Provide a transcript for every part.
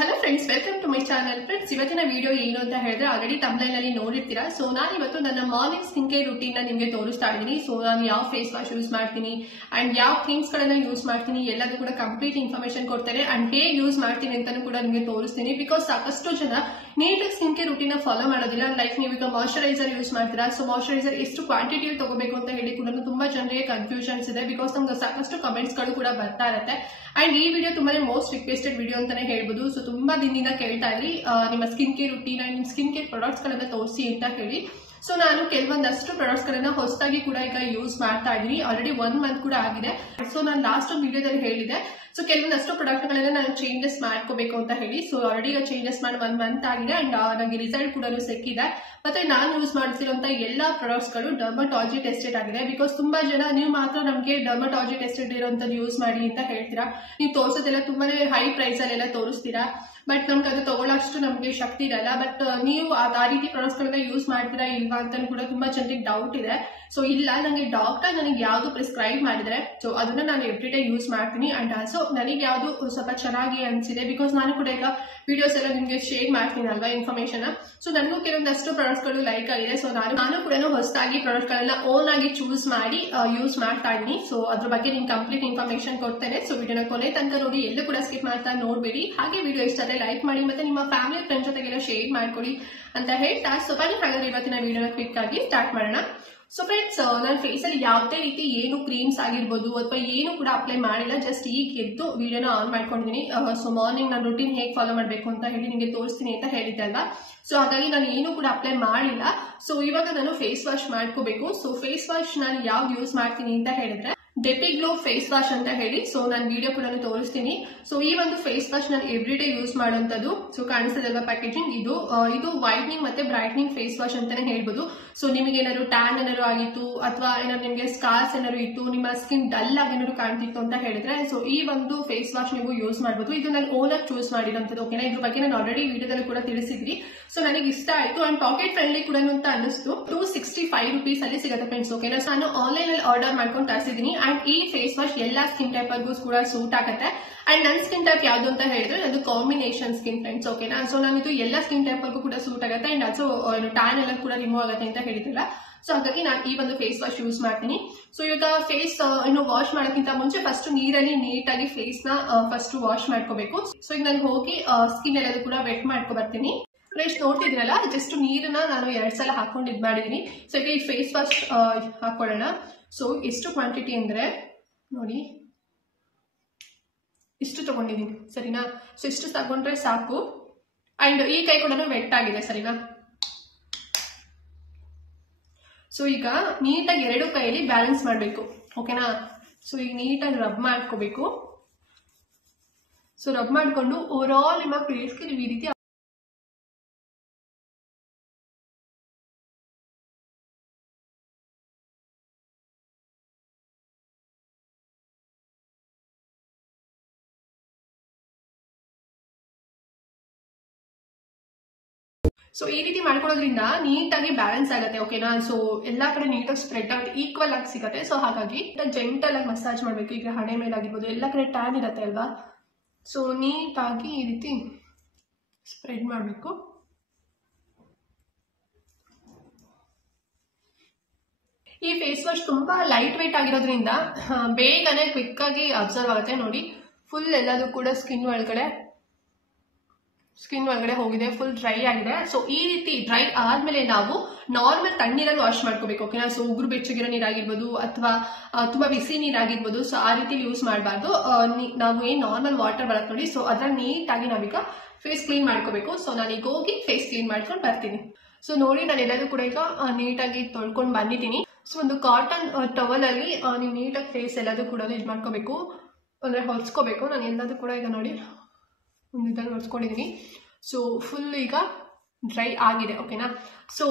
Hello friends, welcome to my channel. Friends, ಇವತ್ತಿನ video ಏನು ಅಂತ ಹೇಳಿದ್ರೆ ಆಲ್ರೆಡಿ ತಮ್ಲೈನ್ ಅಲ್ಲಿ ನೋಡಿರ್ತೀರಾ. ಸೊ ನಾನು ಇವತ್ತು ನನ್ನ ಮಾರ್ನಿಂಗ್ ಸ್ಕಿನ್ ಕೇರ್ ರೂಟೀನ್ ನ ನಿಮಗೆ ತೋರಿಸ್ತಾ ಇದ್ದೀನಿ. ಸೊ ನಾನು ಯಾವ ಫೇಸ್ ವಾಶ್ ಯೂಸ್ ಮಾಡ್ತೀನಿ ಅಂಡ್ ಯಾವ ಕ್ರೀಮ್ಸ್ ಗಳನ್ನ ಯೂಸ್ ಮಾಡ್ತೀನಿ ಎಲ್ಲದೂ ಕೂಡ ಕಂಪ್ಲೀಟ್ ಇನ್ಫಾರ್ಮೇಶನ್ ಕೊಡ್ತೇನೆ ಅಂಡ್ ಹೇಗೆ ಯೂಸ್ ಮಾಡ್ತೀನಿ ಅಂತಾನು ಕೂಡ ನಿಮಗೆ ತೋರಿಸ್ತೀನಿ. ಬಿಕಾಸ್ ಸಾಕಷ್ಟು ಜನ ನೀಟಾಗಿ ಸ್ಕಿನ್ ಕೇರ್ ರೂಟೀನ್ ನ ಫಾಲೋ ಮಾಡೋದಿಲ್ಲ. ಲೈಕ್ ನೀವು ಈಗ ಮಾಯಶ್ಚರೈಸರ್ ಯೂಸ್ ಮಾಡ್ತೀರಾ, ಸೊ ಮಾಯಶ್ಚರೈಸರ್ ಎಷ್ಟು ಕ್ವಾಂಟಿಟಿ ತಗೋಬೇಕು ಅಂತ ಹೇಳಿ ಕೂಡ ತುಂಬಾ ಜನರಿಗೆ ಕನ್ಫ್ಯೂಷನ್ಸ್ ಇದೆ. ಬಿಕಾಸ್ ನಮ್ಗೆ ಸಾಕಷ್ಟು ಕಮೆಂಟ್ಸ್ ಗಳು ಕೂಡ ಬರ್ತಾ ಇರುತ್ತೆ. ಅಂಡ್ ಈ ವಿಡಿಯೋ ತುಂಬಾನೇ ಮೋಸ್ಟ್ ರಿಕ್ವೆಸ್ಟೆಡ್ ವಿಡಿಯೋ ಅಂತಾನೆ ಹೇಳ್ಬೋದು. ಸೊ ತುಂಬಾ ದಿನದಿಂದ ಕೇಳ್ತಾ ಇದ್ರಿ ನಿಮ್ಮ skin care routine and skin care products ಗಳನ್ನ ತೋರಿಸಿ ಅಂತ ಹೇಳಿ. ಸೊ ನಾನು ಕೆಲವೊಂದಷ್ಟು ಪ್ರಾಡಕ್ಟ್ಸ್ ಗಳನ್ನ ಹೊಸದಾಗಿ ಕೂಡ ಈಗ ಯೂಸ್ ಮಾಡ್ತಾ ಇದ್ದೀನಿ. ಆಲ್ರೆಡಿ 1 ಮಂತ್ ಕೂಡ ಆಗಿದೆ. ಸೊ ನಾನು ಲಾಸ್ಟ್ ವಿಡಿಯೋದಲ್ಲಿ ಹೇಳಿದೆ, ಸೊ ಕೆಲವೊಂದಷ್ಟು ಪ್ರಾಡಕ್ಟ್ ಗಳನ್ನ ನಾನು ಚೇಂಜಸ್ ಮಾಡ್ಕೋಬೇಕು ಅಂತ ಹೇಳಿ. ಸೊ ಆಲ್ರೆಡಿ ಈಗ ಚೇಂಜಸ್ ಮಾಡಿ 1 ಮಂತ್ ಆಗಿದೆ ಅಂಡ್ ನನಗೆ ರಿಸಲ್ಟ್ ಕೂಡ ಸಿಕ್ಕಿದೆ. ಮತ್ತೆ ನಾನು ಯೂಸ್ ಮಾಡ್ತಿರುವಂತ ಎಲ್ಲಾ ಪ್ರಾಡಕ್ಟ್ಸ್ ಗಳು ಡರ್ಮಟಾಲಜಿ ಟೆಸ್ಟೆಡ್ ಆಗಿದೆ. ಬಿಕಾಸ್ ತುಂಬಾ ಜನ ನೀವು ಮಾತ್ರ ನಮಗೆ ಡರ್ಮಟಾಲಜಿ ಟೆಸ್ಟೆಡ್ ಇರೋಂಥದ್ದು ಯೂಸ್ ಮಾಡಿ ಅಂತ ಹೇಳ್ತೀರಾ. ನೀವು ತೋರಿಸೋದೆಲ್ಲ ತುಂಬಾನೇ ಹೈ ಪ್ರೈಸ್ ಅಲ್ಲೆಲ್ಲ ತೋರಿಸ್ತೀರಾ, ಬಟ್ ನಮ್ಗೆ ಅದು ತಗೊಳ್ಳೋಷ್ಟು ನಮ್ಗೆ ಶಕ್ತಿ ಇರಲ್ಲ. ಬಟ್ ನೀವು ಆ ರೀತಿ ಪ್ರಾಡಕ್ಟ್ಸ್ ಗಳನ್ನ ಯೂಸ್ ಮಾಡ್ತೀರಾ ಇಲ್ವಾ ಅಂತ ಕೂಡ ತುಂಬಾ ಜನರಿಗೆ ಡೌಟ್ ಇದೆ. ಸೊ ಇಲ್ಲ, ನನಗೆ ಡಾಕ್ಟರ್ ನನಗೆ ಯಾವ್ದು ಪ್ರಿಸ್ಕ್ರೈಬ್ ಮಾಡಿದ್ರೆ ಸೊ ಅದನ್ನ ನಾನು ಎವ್ರಿ ಡೇ ಯೂಸ್ ಮಾಡ್ತೀನಿ. ಅಂಡ್ ಆಲ್ಸೋ ನನಗೆ ಯಾವ್ದು ಸ್ವಲ್ಪ ಚೆನ್ನಾಗಿ ಅನ್ಸಿದೆ, ಬಿಕಾಸ್ ನಾನು ಕೂಡ ಈಗ ವಿಡಿಯೋಸ್ ಎಲ್ಲ ನಿಮ್ಗೆ ಶೇರ್ ಮಾಡ್ತೀನಿ ಅಲ್ವಾ ಇನ್ಫಾರ್ಮೇಶನ್. ಸೊ ನನಗೂ ಕೆಲವೊಂದಷ್ಟು ಪ್ರಾಡಕ್ಟ್ಸ್ ಗಳು ಲೈಕ್ ಆಗಿದೆ. ಸೊ ನಾನು ಕೂಡ ಹೊಸದಾಗಿ ಪ್ರಾಡಕ್ಟ್ ಗಳನ್ನ ಓನ್ ಆಗಿ ಚೂಸ್ ಮಾಡಿ ಯೂಸ್ ಮಾಡ್ತಾ ಇದ್ದೀನಿ. ಸೊ ಅದ್ರ ಬಗ್ಗೆ ನಿಮ್ಗೆ ಕಂಪ್ಲೀಟ್ ಇನ್ಫಾರ್ಮೇಶನ್ ಕೊಡ್ತೇನೆ. ಸೊ ವಿಡಿಯೋನ ಕೊನೆ ತನಕ ನೋಡಿ, ಎಲ್ಲೂ ಕೂಡ ಸ್ಕಿಪ್ ಮಾಡ್ತಾ ನೋಡ್ಬೇಡಿ. ಹಾಗೆ ವಿಡಿಯೋ ಇಷ್ಟ ಆದ್ರೆ ಲೈಕ್ ಮಾಡಿ, ಮತ್ತೆ ನಿಮ್ಮ ಫ್ಯಾಮಿಲಿ ಫ್ರೆಂಡ್ಸ್ ಜೊತೆಗೆಲ್ಲ ಶೇರ್ ಮಾಡ್ಕೊಡಿ ಅಂತ ಹೇಳ್ತಾ ಸೊ ಬನ್ನಿ ಹಾಗಾದ್ರೆ ಇವತ್ತಿನ ವಿಡಿಯೋನ ಕ್ವಿಕ್ ಆಗಿ ಸ್ಟಾರ್ಟ್ ಮಾಡೋಣ. ಸೊ ಫ್ರೆಂಡ್ಸ್, ನನ್ನ ಫೇಸ್ ಅಲ್ಲಿ ಯಾವುದೇ ರೀತಿ ಏನು ಕ್ರೀಮ್ಸ್ ಆಗಿರ್ಬೋದು ಅಥವಾ ಏನು ಕೂಡ ಅಪ್ಲೈ ಮಾಡಿಲ್ಲ. ಜಸ್ಟ್ ಈಗ ಎದ್ದು ವಿಡಿಯೋನ ಆನ್ ಮಾಡ್ಕೊಂಡಿದ್ದೀನಿ. ಸೊ ಮಾರ್ನಿಂಗ್ ನಾನು ರೂಟೀನ್ ಹೇಗೆ ಫಾಲೋ ಮಾಡಬೇಕು ಅಂತ ಹೇಳಿ ನಿಮಗೆ ತೋರಿಸ್ತೀನಿ ಅಂತ ಹೇಳಿದ್ದೆ ಅಲ್ವಾ. ಸೊ ಹಾಗಾಗಿ ನಾನು ಏನು ಕೂಡ ಅಪ್ಲೈ ಮಾಡಿಲ್ಲ. ಸೊ ಇವಾಗ ನಾನು ಫೇಸ್ ವಾಶ್ ಮಾಡ್ಕೋಬೇಕು. ಸೊ ಫೇಸ್ ವಾಶ್ ನಾನು ಯಾವ್ದು ಯೂಸ್ ಮಾಡ್ತೀನಿ ಅಂತ ಹೇಳಿದ್ರೆ ಡೆಪಿಗ್ಲೋ ಫೇಸ್ ವಾಶ್ ಅಂತ ಹೇಳಿ. ಸೊ ನಾನು ವಿಡಿಯೋ ಕೂಡ ತೋರಿಸ್ತೀನಿ. ಸೊ ಈ ಒಂದು ಫೇಸ್ ವಾಶ್ ನಾನು ಎವ್ರಿ ಡೇ ಯೂಸ್ ಮಾಡುವಂತದ್ದು. ಸೊ ಕಾಣಿಸ್ತದಲ್ವಾ ಪ್ಯಾಕೇಜಿಂಗ್, ಇದು ವೈಟ್ನಿಂಗ್ ಮತ್ತೆ ಬ್ರೈಟ್ನಿಂಗ್ ಫೇಸ್ ವಾಶ್ ಅಂತಾನೆ ಹೇಳ್ಬೋದು. ಸೊ ನಿಮಗೆ ಏನಾದ್ರು ಟ್ಯಾನ್ ಏನಾದ್ರು ಆಗಿತ್ತು ಅಥವಾ ಏನಾದ್ರು ನಿಮಗೆ ಸ್ಕಾರ್ಸ್ ಏನಾದ್ರು ಇತ್ತು, ನಿಮ್ಮ ಸ್ಕಿನ್ ಡಲ್ ಆಗಿ ಏನಾದ್ರು ಕಾಣ್ತಿತ್ತು ಅಂತ ಹೇಳಿದ್ರೆ ಸೊ ಈ ಒಂದು ಫೇಸ್ ವಾಶ್ ನೀವು ಯೂಸ್ ಮಾಡಬಹುದು. ಇದು ನಾನು ಓನ್ ಆಗಿ ಚೂಸ್ ಮಾಡಿರೋಂಥದ್ದು. ಓಕೆನಾ, ಇದ್ರ ಬಗ್ಗೆ ನಾನು ಆಲ್ರೆಡಿ ವಿಡಿಯೋದಲ್ಲಿ ಕೂಡ ತಿಳಿಸಿದ್ರಿ. ಸೊ ನನಗೆ ಇಷ್ಟ ಆಯ್ತು ಅಂಡ್ ಪಾಕೆಟ್ ಫ್ರೆಂಡ್ಲಿ ಕೂಡ ಅಂತ ಅನಿಸ್ತು. 265 rupees ಅಲ್ಲಿ ಸಿಗುತ್ತೆ ಫ್ರೆಂಡ್ಸ್. ಓಕೆನಾ, ನಾನು ಆನ್ಲೈನ್ ಅಲ್ಲಿ ಆರ್ಡರ್ ಮಾಡ್ಕೊಂಡು ತರಿಸಿದ್ದೀನಿ. ಅಂಡ್ ಈ ಫೇಸ್ ವಾಶ್ ಎಲ್ಲಾ ಸ್ಕಿನ್ ಟೈಪ್ ಗೂ ಕೂಡ ಸೂಟ್ ಆಗುತ್ತೆ. ಅಂಡ್ ನನ್ನ ಸ್ಕಿನ್ ಟೈಪ್ ಯಾವ್ದು ಅಂತ ಹೇಳಿದ್ರೆ ಅದು ಕಾಂಬಿನೇಷನ್ ಸ್ಕಿನ್ ಫ್ರೆಂಡ್ಸ್. ಓಕೆನಾ, ಸೊ ನಾನು ಇದು ಎಲ್ಲಾ ಸ್ಕಿನ್ ಟೈಪ್ ಗೂ ಕೂಡ ಸೂಟ್ ಆಗುತ್ತೆ. ಅಂಡ್ ಆಲ್ಸೋ ಟ್ಯಾನ್ ಎಲ್ಲ ಕೂಡ ರಿಮೂವ್ ಆಗುತ್ತೆ ಅಂತ ಹೇಳಿದ್ರಲ್ಲ. ಸೊ ಹಾಗಾಗಿ ನಾನು ಈ ಒಂದು ಫೇಸ್ ವಾಶ್ ಯೂಸ್ ಮಾಡ್ತೀನಿ. ಸೊ ಈಗ ಫೇಸ್ ಇನ್ನು ವಾಶ್ ಮಾಡೋಕ್ಕಿಂತ ಮುಂಚೆ ಫಸ್ಟ್ ನೀರಲ್ಲಿ ನೀಟಾಗಿ ಫೇಸ್ ನ ಫಸ್ಟ್ ವಾಶ್ ಮಾಡ್ಕೋಬೇಕು. ಸೊ ಈಗ ನಾನು ಹೋಗಿ ಸ್ಕಿನ್ ಎಲ್ಲದೂ ಕೂಡ ವೆಟ್ ಮಾಡ್ಕೊ ಬರ್ತೀನಿ. ಫ್ರೆಶ್ ನೋಡ್ತಿದ್ರಲ್ಲ, ಜಸ್ಟ್ ನೀರನ್ನ ನಾನು 2 ಸಲ ಹಾಕೊಂಡು ಇದ್ ಮಾಡಿದೀನಿ. ಸೊ ಈಗ ಈ ಫೇಸ್ ವಾಶ್ ಹಾಕೊಳ್ಳೋಣ. ಸೊ ಎಷ್ಟು ಕ್ವಾಂಟಿಟಿ ಅಂದ್ರೆ ನೋಡಿ, ಇಷ್ಟು ತಗೊಂಡಿದೀನಿ ಸರಿನಾ. ಸೊ ಇಷ್ಟು ತಗೊಂಡ್ರೆ ಸಾಕು. ಅಂಡ್ ಈ ಕೈ ಕೂಡ ವೆಟ್ ಆಗಿದೆ ಸರಿನಾ. ಸೊ ಈಗ ನೀಟಾಗಿ 2 ಕೈಯಲ್ಲಿ ಬ್ಯಾಲೆನ್ಸ್ ಮಾಡಬೇಕು. ಓಕೆನಾ, ಸೊ ಈಗ ನೀಟಾಗಿ ರಬ್ ಮಾಡ್ಕೋಬೇಕು. ಸೊ ರಬ್ ಮಾಡ್ಕೊಂಡು ಓವರ್ ಆಲ್ ನಿಮ್ಮ ಫೇಸ್ಗೆ ನೀವು ಈ ರೀತಿ ಸೊ ಈ ರೀತಿ ಮಾಡ್ಕೊಳ್ಳೋದ್ರಿಂದ ನೀಟಾಗಿ ಬ್ಯಾಲೆನ್ಸ್ ಆಗುತ್ತೆ. ಓಕೆನಾ, ಸೊ ಎಲ್ಲಾ ಕಡೆ ನೀಟಾಗಿ ಸ್ಪ್ರೆಡ್ ಆಗಿ ಈಕ್ವಲ್ ಆಗಿ ಸಿಗುತ್ತೆ. ಸೊ ಹಾಗಾಗಿ ಜೆಂಟಲ್ ಆಗಿ ಮಸಾಜ್ ಮಾಡ್ಬೇಕು. ಈಗ ಹಣೆ ಮೇಲೆ ಆಗಿರ್ಬೋದು, ಎಲ್ಲ ಕಡೆ ಟ್ಯಾನ್ ಇರುತ್ತೆ ಅಲ್ವಾ. ಸೊ ನೀಟಾಗಿ ಈ ರೀತಿ ಸ್ಪ್ರೆಡ್ ಮಾಡಬೇಕು. ಈ ಫೇಸ್ ವಾಶ್ ತುಂಬಾ ಲೈಟ್ ವೇಟ್ ಆಗಿರೋದ್ರಿಂದ ಬೇಗನೆ ಕ್ವಿಕ್ ಆಗಿ ಅಬ್ಸರ್ವ್ ಆಗುತ್ತೆ. ನೋಡಿ, ಫುಲ್ ಎಲ್ಲದೂ ಕೂಡ ಸ್ಕಿನ್ ಒಳಗಡೆ ಹೋಗಿದೆ, ಫುಲ್ ಡ್ರೈ ಆಗಿದೆ. ಸೊ ಈ ರೀತಿ ಡ್ರೈ ಆದ್ಮೇಲೆ ನಾವು ನಾರ್ಮಲ್ ತಣ್ಣೀರಲ್ಲಿ ವಾಶ್ ಮಾಡ್ಕೋಬೇಕು. ಓಕೆನಾ, ಸೊ ಉಗುರು ಬೆಚ್ಚಗಿರೋ ನೀರಾಗಿರ್ಬೋದು ಅಥವಾ ತುಂಬಾ ಬಿಸಿ ನೀರಾಗಿರ್ಬೋದು. ಸೊ ಆ ರೀತಿ ಯೂಸ್ ಮಾಡಬಾರ್ದು. ನಾವು ಏನ್ ನಾರ್ಮಲ್ ವಾಟರ್ ಬರುತ್ತೆ ನೋಡಿ, ಸೊ ಅದ್ರ ನೀಟಾಗಿ ನಾವೀಗ ಫೇಸ್ ಕ್ಲೀನ್ ಮಾಡ್ಕೋಬೇಕು. ಸೊ ನಾನೀಗ ಹೋಗಿ ಫೇಸ್ ಕ್ಲೀನ್ ಮಾಡ್ಕೊಂಡು ಬರ್ತೀನಿ. ಸೊ ನೋಡಿ, ನಾನು ಎಲ್ಲದೂ ಕೂಡ ಈಗ ನೀಟಾಗಿ ತೊಳ್ಕೊಂಡು ಬಂದಿದ್ದೀನಿ. ಸೊ ಒಂದು ಕಾಟನ್ ಟವಲ್ ಅಲ್ಲಿ ನೀವು ನೀಟಾಗಿ ಫೇಸ್ ಎಲ್ಲದೂ ಕೂಡ ಇದು ಮಾಡ್ಕೋಬೇಕು, ಅಂದ್ರೆ ಹೊಲ್ಸ್ಕೋಬೇಕು. ನಾನು ಎಲ್ಲದೂ ಕೂಡ ಈಗ ನೋಡಿ ಒಂದು ಇದನ್ನು ಹೊಲ್ಸ್ಕೊಂಡಿದ್ದೀನಿ. ಸೊ ಫುಲ್ ಈಗ ಡ್ರೈ ಆಗಿದೆ. ಓಕೆನಾ. ಸೊ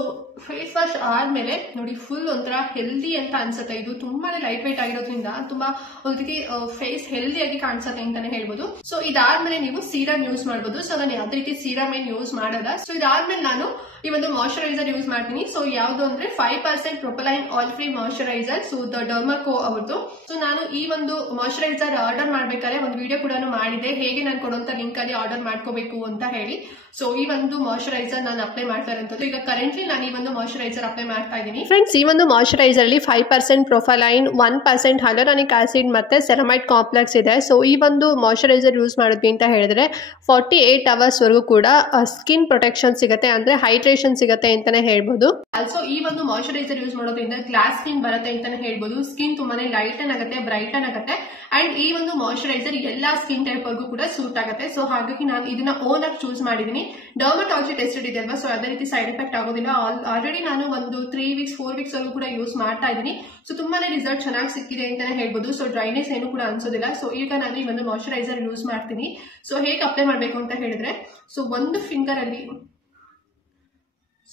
ಫೇಸ್ ವಾಶ್ ಆದ್ಮೇಲೆ ನೋಡಿ ಫುಲ್ ಒಂಥರ ಹೆಲ್ದಿ ಅಂತ ಅನ್ಸುತ್ತೆ. ಇದು ತುಂಬಾನೇ ಲೈಟ್ ವೇಟ್ ಆಗಿರೋದ್ರಿಂದ ತುಂಬಾ ಒಂದ್ ರೀತಿ ಫೇಸ್ ಹೆಲ್ದಿ ಆಗಿ ಕಾಣಿಸುತ್ತೆ ಅಂತಾನೆ ಹೇಳ್ಬೋದು. ಸೊ ಇದಾದ್ಮೇಲೆ ನೀವು ಸೀರಮ್ ಯೂಸ್ ಮಾಡ್ಬೋದು. ಸೊ ನಾನು ಯಾವ್ದೇ ರೀತಿ ಸೀರಮ್ ಏನ್ ಯೂಸ್ ಮಾಡಲ್ಲ. ಸೊ ಇದಾದ್ಮೇಲೆ ನಾನು ಈ ಒಂದು ಮಾಯಶ್ಚರೈಸರ್ ಯೂಸ್ ಮಾಡ್ತೀನಿ. ಸೊ ಯಾವ್ದು ಅಂದ್ರೆ 5% ಪ್ರೊಪಲೈನ್ oil free moisturizer. So the Derma Co ಅವ್ರದ್ದು. ಸೊ ನಾನು ಈ ಒಂದು ಮಾಯಶ್ಚರೈಸರ್ ಆರ್ಡರ್ ಮಾಡ್ಬೇಕಾದ್ರೆ ಒಂದು ವಿಡಿಯೋ ಕೂಡ ಮಾಡಿದೆ, ಹೇಗೆ ನಾನು ಕೊಡುವಂತ ಲಿಂಕ್ ಅಲ್ಲಿ ಆರ್ಡರ್ ಮಾಡ್ಕೋಬೇಕು ಅಂತ ಹೇಳಿ. ಸೊ ಈ ಒಂದು ಮಾಯಶ್ಚರೈಸರ್ ನಾನು ಅಪ್ಲೈ ಮಾಡ್ತಾ ಇರೋಂಥದ್ದು. ಈಗ ಕರೆಂಟ್ಲಿ ನಾನು ಈ ಒಂದು ಮಾಯಶ್ಚರೈಸರ್ ಅಪ್ಲೈ ಮಾಡ್ತಾ ಇದ್ದೀನಿ. ಫ್ರೆಂಡ್ಸ್, ಈ ಒಂದು ಮಾಯಶ್ಚರೈಸರ್ ಅಲ್ಲಿ 5% ಪ್ರೊಫೈಲೈನ್, 1% ಹೈಲುರಾನಿಕ್ ಆಸಿಡ್ ಮತ್ತೆ ಸೆರಮೈಡ್ ಕಾಂಪ್ಲೆಕ್ಸ್ ಇದೆ. ಸೊ ಈ ಒಂದು ಮಾಯಶ್ಚರೈಸರ್ ಯೂಸ್ ಮಾಡಿದ್ವಿ ಅಂತ ಹೇಳಿದ್ರೆ 48 ಅವರ್ಸ್ ವರೆಗೂ ಕೂಡ ಸ್ಕಿನ್ ಪ್ರೊಟೆಕ್ಷನ್ ಸಿಗುತ್ತೆ, ಅಂದ್ರೆ ಹೈಡ್ರೇಷನ್ ಸಿಗುತ್ತೆ ಅಂತಾನೆ ಹೇಳ್ಬೋದು. ಆಲ್ಸೋ ಈ ಒಂದು ಮಾಯಶ್ಚರೈಸರ್ ಯೂಸ್ ಮಾಡೋದ್ರಿಂದ ಗ್ಲಾಸ್ ಸ್ಕಿನ್ ಬರುತ್ತೆ ಅಂತಾನೆ ಹೇಳ್ಬೋದು. ಸ್ಕಿನ್ ತುಂಬಾನೇ ಲೈಟನ್ ಆಗುತ್ತೆ, ಬ್ರೈಟನ್ ಆಗುತ್ತೆ. ಅಂಡ್ ಈ ಒಂದು ಮಾಯಶ್ಚರೈಸರ್ ಎಲ್ಲಾ ಸ್ಕಿನ್ ಟೈಪ್ ವರ್ಗೂ ಕೂಡ ಸೂಟ್ ಆಗುತ್ತೆ. ಸೊ ಹಾಗಾಗಿ ನಾನು ಇದನ್ನ ಓನ್ ಆಗಿ ಚೂಸ್ ಮಾಡಿದೀನಿ. ಡರ್ಮಟಾಲಜಿ ಟೆಸ್ಟೆಡ್ ಇದೆ ಅಲ್ವಾ, ಸೊ ಅದೇ ರೀತಿ ಸೈಡ್ ಎಫೆಕ್ಟ್ ಆಗೋದಿಲ್ಲ. ಆಲ್ರೆಡಿ ನಾನು ಒಂದು 3 ವೀಕ್ಸ್ 4 ವೀಕ್ಸ್ ವರೆಗೂ ಕೂಡ ಯೂಸ್ ಮಾಡ್ತಾ ಇದ್ದೀನಿ. ಸೊ ತುಂಬಾನೇ ರಿಸಲ್ಟ್ ಚೆನ್ನಾಗಿ ಸಿಕ್ಕಿದೆ ಅಂತಾನೆ ಹೇಳ್ಬೋದು. ಸೊ ಡ್ರೈನೆಸ್ ಏನು ಕೂಡ ಅನ್ಸೋದಿಲ್ಲ. ಸೊ ಈಗ ನಾನು ಈ ಒಂದು ಮಾಯಶ್ಚರೈಸರ್ ಯೂಸ್ ಮಾಡ್ತೀನಿ. ಸೊ ಹೇಗೆ ಅಪ್ಲೈ ಮಾಡ್ಬೇಕು ಅಂತ ಹೇಳಿದ್ರೆ, ಸೊ ಒಂದು ಫಿಂಗರ್ ಅಲ್ಲಿ,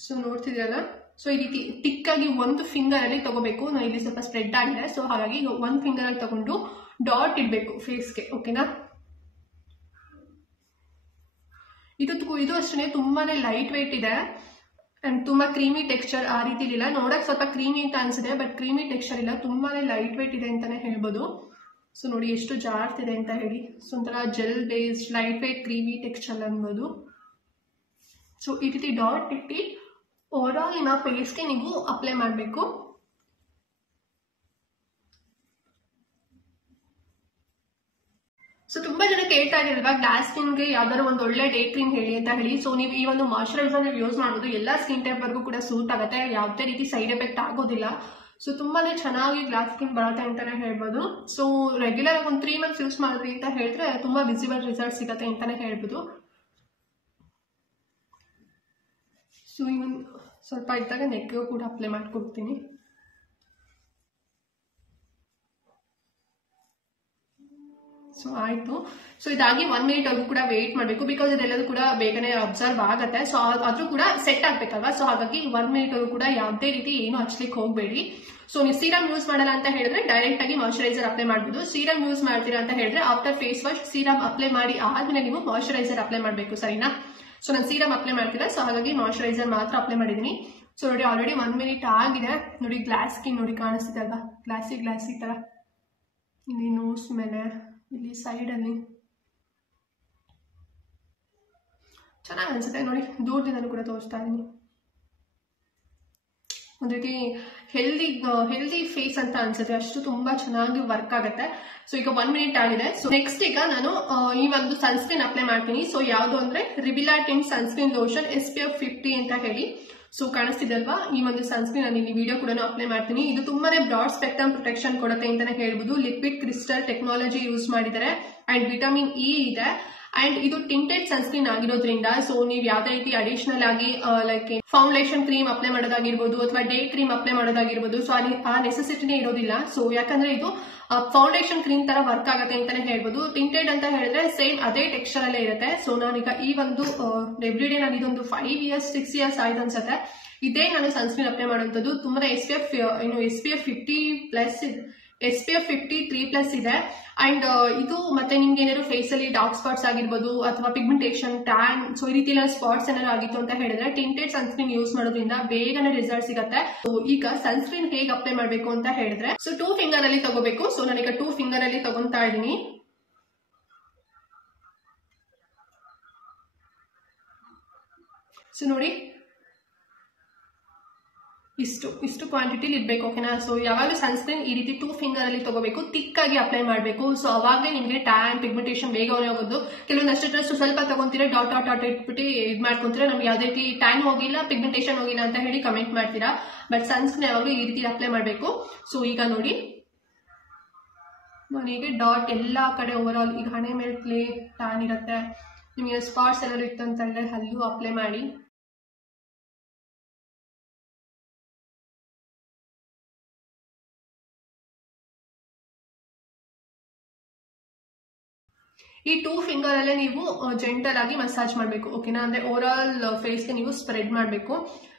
ಸೊ ನೋಡ್ತಿದ್ರಲ್ಲ, ಸೊ ಈ ರೀತಿ ಟಿಕ್ ಆಗಿ ಒಂದು ಫಿಂಗರ್ ಅಲ್ಲಿ ತಗೋಬೇಕು. ನಾನು ಇಲ್ಲಿ ಸ್ವಲ್ಪ ಸ್ಪ್ರೆಡ್ ಆಗಿದೆ, ಸೊ ಹಾಗಾಗಿ ಒಂದು ಫಿಂಗರ್ ಅಲ್ಲಿ ತಗೊಂಡು ಡಾಟ್ ಇಡ್ಬೇಕು ಫೇಸ್ಗೆ. ಓಕೆನಾ. ಇದು ಅಷ್ಟೇ ತುಂಬಾನೇ ಲೈಟ್ ವೇಟ್ ಇದೆ ಅಂಡ್ ತುಂಬಾ ಕ್ರೀಮಿ ಟೆಕ್ಸ್ಚರ್ ಆ ರೀತಿ ಇಲ್ಲ. ನೋಡಕ್ ಸ್ವಲ್ಪ ಕ್ರೀಮಿ ಅಂತ ಅನ್ಸಿದೆ, ಬಟ್ ಕ್ರೀಮಿ ಟೆಕ್ಸ್ಚರ್ ಇಲ್ಲ, ತುಂಬಾನೇ ಲೈಟ್ ವೇಟ್ ಇದೆ ಅಂತಾನೆ ಹೇಳ್ಬೋದು. ಸೊ ನೋಡಿ ಎಷ್ಟು ಜಾರ್ತಿದೆ ಅಂತ ಹೇಳಿ. ಸೊ ಒಂಥರ gel based light weight creamy texture ಅನ್ಬೋದು. ಸೊ ಈ ರೀತಿ ಡಾಟ್ ಇಟ್ಟು ಓವರ್ ಆಲ್ ನಿಮ್ಮ ಫೇಸ್ಗೆ ನೀವು ಅಪ್ಲೈ ಮಾಡಬೇಕು. ಸೊ ತುಂಬಾ ಜನ ಕೇಳ್ತಾ ಇರಲ್ವಾ, ಗ್ಲಾಸ್ ಸ್ಕಿನ್ಗೆ ಯಾವ್ದಾದ್ರು ಒಂದು ಒಳ್ಳೆ ಡೇ ಕ್ರೀಮ್ ಹೇಳಿ ಅಂತ ಹೇಳಿ. ಸೊ ನೀವು ಈ ಒಂದು ಮಾಯಶ್ಚರೈಸರ್ ನೀವು ಯೂಸ್ ಮಾಡೋದು ಎಲ್ಲಾ ಸ್ಕಿನ್ ಟೈಪ್ ವರ್ಗೂ ಕೂಡ ಸೂಟ್ ಆಗುತ್ತೆ, ಯಾವುದೇ ರೀತಿ ಸೈಡ್ ಎಫೆಕ್ಟ್ ಆಗೋದಿಲ್ಲ. ಸೊ ತುಂಬಾನೇ ಚೆನ್ನಾಗಿ ಗ್ಲಾಸ್ ಸ್ಕಿನ್ ಬರುತ್ತೆ ಅಂತಾನೆ ಹೇಳ್ಬೋದು. ಸೊ ರೆಗ್ಯುಲರ್ ಆಗಿ ಒಂದು 3 ಮಂತ್ಸ್ ಯೂಸ್ ಮಾಡಿದ್ರಿ ಅಂತ ಹೇಳಿದ್ರೆ ತುಂಬಾ ವಿಸಿಬಲ್ ರಿಸಲ್ಟ್ ಸಿಗುತ್ತೆ ಅಂತಾನೆ ಹೇಳ್ಬೋದು. ಸೊ ಇವನ್ ಸ್ವಲ್ಪ ಇದ್ದಾಗ ನೆಕ್ಗೂ ಕೂಡ ಅಪ್ಲೈ ಮಾಡ್ಕೊಡ್ತೀನಿ. ಸೊ ಆಯ್ತು. ಸೊ ಇದಾಗಿ 1 ಮಿನಿಟ್ ವರೆಗೂ ಕೂಡ ವೇಟ್ ಮಾಡಬೇಕು, ಬಿಕಾಸ್ ಇದೆಲ್ಲದೂ ಕೂಡ ಬೇಗನೆ ಅಬ್ಸರ್ವ್ ಆಗುತ್ತೆ. ಸೊ ಆದ್ರೂ ಕೂಡ ಸೆಟ್ ಆಗ್ಬೇಕಲ್ವಾ. ಸೊ ಹಾಗಾಗಿ 1 ಮಿನಿಟ್ ವರೆಗೂ ಕೂಡ ಯಾವುದೇ ರೀತಿ ಏನು ಹಚ್ಲಿಕ್ಕೆ ಹೋಗಬೇಡಿ. ಸೊ ನೀವು ಸೀರಮ್ ಯೂಸ್ ಮಾಡಲ್ಲ ಅಂತ ಹೇಳಿದ್ರೆ ಡೈರೆಕ್ಟ್ ಆಗಿ ಮಾಯಶ್ಚರೈಸರ್ ಅಪ್ಲೈ ಮಾಡಬಹುದು. ಸೀರಮ್ ಯೂಸ್ ಮಾಡ್ತೀರಾ ಅಂತ ಹೇಳಿದ್ರೆ after face wash serum apply ಮಾಡಿ ಆದ್ಮೇಲೆ ನೀವು ಮಾಯಶ್ಚರೈಸರ್ ಅಪ್ಲೈ ಮಾಡಬೇಕು, ಸರಿನಾ. ಸೊ ನಾನು ಸೀರಮ್ ಅಪ್ಲೈ ಮಾಡ್ತಿಲ್ಲ, ಸೊ ಹಾಗಾಗಿ ಮಾಯಶ್ಚರೈಸರ್ ಮಾತ್ರ ಅಪ್ಲೈ ಮಾಡಿದೀನಿ. ಸೊ ನೋಡಿ ಆಲ್ರೆಡಿ 1 ಮಿನಿಟ್ ಆಗಿದೆ. ನೋಡಿ ಗ್ಲಾಸ್ ಸ್ಕಿನ್ ನೋಡಿ ಕಾಣಿಸ್ತಿದೆ ಅಲ್ವಾ, ಗ್ಲಾಸಿ ತರ. ಇಲ್ಲಿ ನೋಸ್ ಮೇಲೆ, ಇಲ್ಲಿ ಸೈಡ್ ಅಲ್ಲಿ ಚೆನ್ನಾಗಿ ಅನ್ಸುತ್ತೆ ನೋಡಿ. ದೂರದಿಂದಲೂ ಕೂಡ ತೋರಿಸ್ತಾ ಇದೀನಿ. ಒಂದ್ ರೀತಿ ಹೆಲ್ದಿ ಫೇಸ್ ಅಂತ ಅನ್ಸುತ್ತೆ, ಅಷ್ಟು ತುಂಬಾ ಚೆನ್ನಾಗಿ ವರ್ಕ್ ಆಗುತ್ತೆ. ಸೊ ಈಗ 1 ಮಿನಿಟ್ ಆಗಿದೆ. ಸೊ ನೆಕ್ಸ್ಟ್ ಈಗ ನಾನು ಈ ಒಂದು ಸನ್ಸ್ಕ್ರೀನ್ ಅಪ್ಲೈ ಮಾಡ್ತೀನಿ. ಸೊ ಯಾವ್ದು ಅಂದ್ರೆ ರಿಬಿಲಾ ಟಿಮ್ ಸನ್ಸ್ಕ್ರೀನ್ ಲೋಷನ್ SPF 50 ಅಂತ ಹೇಳಿ. ಸೊ ಕಾಣಿಸ್ತಿದೆ ಅಲ್ವಾ, ಈ ಒಂದು ಸನ್ಸ್ಕ್ರೀನ್ ನಾನು ಇಲ್ಲಿ ವಿಡಿಯೋ ಕೂಡ ಅಪ್ಲೈ ಮಾಡ್ತೀನಿ. ಇದು ತುಂಬಾನೇ ಬ್ರಾಡ್ ಸ್ಪೆಕ್ಟ್ರಮ್ ಪ್ರೊಟೆಕ್ಷನ್ ಕೊಡುತ್ತೆ ಅಂತಾನೆ ಹೇಳ್ಬೋದು. ಲಿಕ್ವಿಡ್ ಕ್ರಿಸ್ಟಲ್ ಟೆಕ್ನಾಲಜಿ ಯೂಸ್ ಮಾಡಿದ್ದಾರೆ ಅಂಡ್ ವಿಟಮಿನ್ ಇ ಇದೆ. ಅಂಡ್ ಇದು ಟಿಂಟೆಡ್ ಸನ್ಸ್ಕ್ರೀನ್ ಆಗಿರೋದ್ರಿಂದ ಸೊ ನೀವು ಯಾವ್ದೇ ರೀತಿ ಅಡಿಷನಲ್ ಆಗಿ ಲೈಕ್ ಫೌಂಡೇಶನ್ ಕ್ರೀಮ್ ಅಪ್ಲೈ ಮಾಡೋದಾಗಿರ್ಬೋದು ಅಥವಾ ಡೇ ಕ್ರೀಮ್ ಅಪ್ಲೈ ಮಾಡೋದಾಗಿರ್ಬೋದು, ಸೊ ಆ ನೆಸೆಸಿಟಿನೇ ಇರೋದಿಲ್ಲ. ಸೊ ಯಾಕಂದ್ರೆ ಇದು ಫೌಂಡೇಶನ್ ಕ್ರೀಮ್ ತರ ವರ್ಕ್ ಆಗುತ್ತೆ ಅಂತಾನೆ ಹೇಳ್ಬೋದು. ಟಿಂಟೆಡ್ ಅಂತ ಹೇಳಿದ್ರೆ ಸೇಮ್ ಅದೇ ಟೆಕ್ಸ್ಚರ್ ಅಲ್ಲೇ ಇರುತ್ತೆ. ಸೊ ನಾನೀಗ ಈ ಒಂದು ಎವ್ರಿ ಡೇ ನಾನು ಇದೊಂದು 5 ಇಯರ್ಸ್ 6 ಇಯರ್ಸ್ ಆಯ್ತು ಅನ್ಸುತ್ತೆ ಇದೇ ನಾನು ಸನ್ಸ್ಕ್ರೀನ್ ಅಪ್ಲೈ ಮಾಡುವಂಥದ್ದು. ತುಂಬಾ SPF 50 ಪ್ಲಸ್ SPF 53+ ಇದೆ. ಅಂಡ್ ಇದು ಮತ್ತೆ ನಿಮ್ಗೆ ಏನಾದ್ರು ಫೇಸ್ ಅಲ್ಲಿ ಡಾರ್ಕ್ ಸ್ಪಾಟ್ಸ್ ಆಗಿರ್ಬೋದು ಅಥವಾ ಪಿಗ್ಮೆಂಟೇಷನ್, ಟ್ಯಾನ್, ಸೊ ಈ ರೀತಿ ಸ್ಪಾಟ್ಸ್ ಏನಾದ್ರು ಆಗಿತ್ತು ಅಂತ ಹೇಳಿದ್ರೆ ಟಿಂಟೆಡ್ ಸನ್ಸ್ಕ್ರೀನ್ ಯೂಸ್ ಮಾಡೋದ್ರಿಂದ ಬೇಗನೆ ರಿಸಲ್ಟ್ ಸಿಗುತ್ತೆ. ಸೊ ಈಗ ಸನ್ಸ್ಕ್ರೀನ್ ಹೇಗೆ ಅಪ್ಲೈ ಮಾಡಬೇಕು ಅಂತ ಹೇಳಿದ್ರೆ, ಸೊ 2 ಫಿಂಗರ್ ಅಲ್ಲಿ ತಗೋಬೇಕು. ಸೊ ನಾನೀಗ 2 ಫಿಂಗರ್ ಅಲ್ಲಿ ತಗೊಂತಾ ಇದ್ದೀನಿ. ಸೊ ನೋಡಿ ಇಷ್ಟು ಕ್ವಾಂಟಿಟಿಲಿ ಇರ್ಬೇಕು, ಓಕೆನಾ. ಸೊ ಯಾವಾಗಲೂ ಸನ್ಸ್ಕ್ರೀನ್ ಈ ರೀತಿ 2 ಫಿಂಗರ್ ಅಲ್ಲಿ ತಗೋಬೇಕು, ತಿಕ್ ಆಗಿ ಅಪ್ಲೈ ಮಾಡಬೇಕು. ಸೊ ಅವಾಗಲೇ ನಿಮ್ಗೆ ಟ್ಯಾನ್ ಪಿಗ್ಮೆಂಟೇಷನ್ ಬೇಗ ಹೋಗೋದು. ಕೆಲವೊಂದು ಅಷ್ಟೇ ಸ್ವಲ್ಪ ತಗೊಂತೀರಾ, ಡಾಟ್ ಇಟ್ಬಿಟ್ಟು ಇದು ಮಾಡ್ಕೊಂತೀರಾ, ನಮ್ಗೆ ಯಾವ್ದೇ ರೀತಿ ಟ್ಯಾನ್ ಹೋಗಿಲ್ಲ, ಪಿಗ್ಮೆಂಟೇಷನ್ ಹೋಗಿಲ್ಲ ಅಂತ ಹೇಳಿ ಕಮೆಂಟ್ ಮಾಡ್ತೀರಾ. ಬಟ್ ಸನ್ಸ್ಕ್ರೀನ್ ಯಾವಾಗಲೂ ಈ ರೀತಿ ಅಪ್ಲೈ ಮಾಡಬೇಕು. ಸೊ ಈಗ ನೋಡಿ ನಾನೀಗ ಡಾಟ್ ಎಲ್ಲಾ ಕಡೆ ಓವರ್ ಆಲ್, ಈಗ ಹಣೆ ಮೇಲೆ ಟ್ಯಾನ್ ಇರುತ್ತೆ, ನಿಮಗೆ ಸ್ಪಾಟ್ಸ್ ಏನಾದ್ರು ಇತ್ತು ಅಂತಂದ್ರೆ ಅಲ್ಲೂ ಅಪ್ಲೈ ಮಾಡಿ. ಈ 2 ಫಿಂಗರ್ ಅಲ್ಲೇ ನೀವು ಜೆಂಟಲ್ ಆಗಿ ಮಸಾಜ್ ಮಾಡಬೇಕು, ಓಕೆನಾ. ಅಂದ್ರೆ ಓವರಾಲ್ ಫೇಸ್ಗೆ ನೀವು ಸ್ಪ್ರೆಡ್ ಮಾಡಬೇಕು.